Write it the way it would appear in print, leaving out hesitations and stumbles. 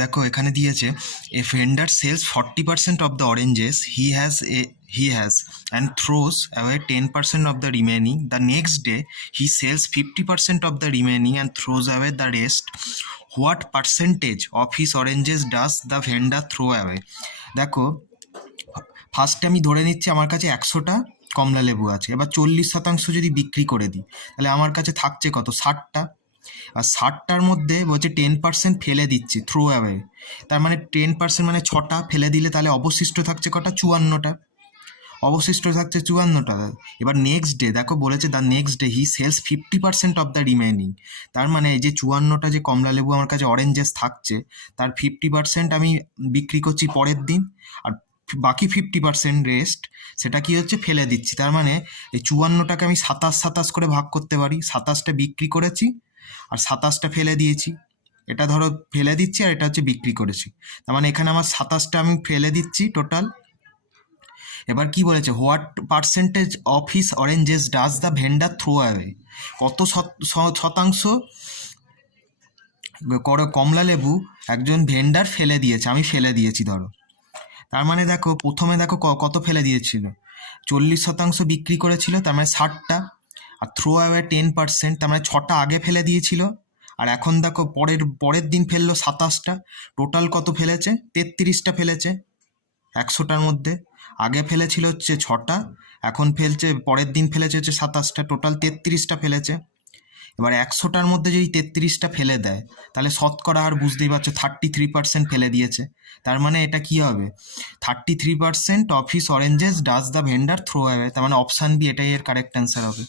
দেখো এখানে দিয়েছে a vendor sells 40% of the oranges he has and throws away 10% of the remaining. The next day he sells 50% of the remaining and throws away the rest. What percentage of his oranges does the vendor throw away? দেখো ফার্স্টে আমি ধরে নিচ্ছি আমার কাছে 100টা কমলা লেবু আছে, এবার 40% যদি বিক্রি করে দিই তাহলে আমার কাছে থাকছে কত, 60টা। আর 60টার মধ্যে বলছে 10% ফেলে দিচ্ছি, থ্রো অ্যাওয়ে। তার মানে 10% মানে 6টা ফেলে দিলে তাহলে অবশিষ্ট থাকছে কটা, 54টা। অবশিষ্ট থাকছে 54টা। এবার নেক্সট ডে দেখো বলেছে the next day he sells 50% of the remaining. তার মানে এই যে 54টা যে কমলা লেবু আমার কাছে অরেঞ্জেস থাকছে তার 50% আমি বিক্রি করছি পরের দিন, আর বাকি 50% রেস্ট সেটা কি হচ্ছে, ফেলে দিচ্ছি। তার মানে এই 54টাকে আমি 27 করে ভাগ করতে পারি, 27টা বিক্রি করেছি আর 27টা ফেলে দিয়েছি। এটা ধরো ফেলে দিচ্ছি আর এটা হচ্ছে বিক্রি করেছি, তার মানে এখানে আমার 27টা আমি ফেলে দিচ্ছি টোটাল। এবার কি বলেছে, what percentage of his oranges does the vendor throw away? কত শতাংশ কমলা লেবু একজন ভেন্ডার ফেলে দিয়েছে, আমি ফেলে দিয়েছি ধরো। তার মানে দেখো প্রথমে দেখো কত ফেলে দিয়েছিল, 40% বিক্রি করেছিল, তার মানে 60টা। আর থ্রো অ্যাওয়ে 10%, তার মানে 6টা আগে ফেলে দিয়েছিল। আর এখন দেখো পরের দিন ফেললো 27টা। টোটাল কত ফেলেছে, 33টা ফেলেছে 100টার মধ্যে। আগে ফেলেছিল হচ্ছে 6টা, এখন ফেলছে পরের দিন ফেলেছে হচ্ছে 27টা, টোটাল 33টা ফেলেছে। এবার 100টার মধ্যে যদি 33টা ফেলে দেয় তাহলে শতকরা আর বুঝতেই পারছো 33% ফেলে দিয়েছে। তার মানে এটা কি হবে, 33% of his oranges does the vendor throw away. তার মানে অপশান বি এটাই এর কারেক্ট অ্যান্সার হবে।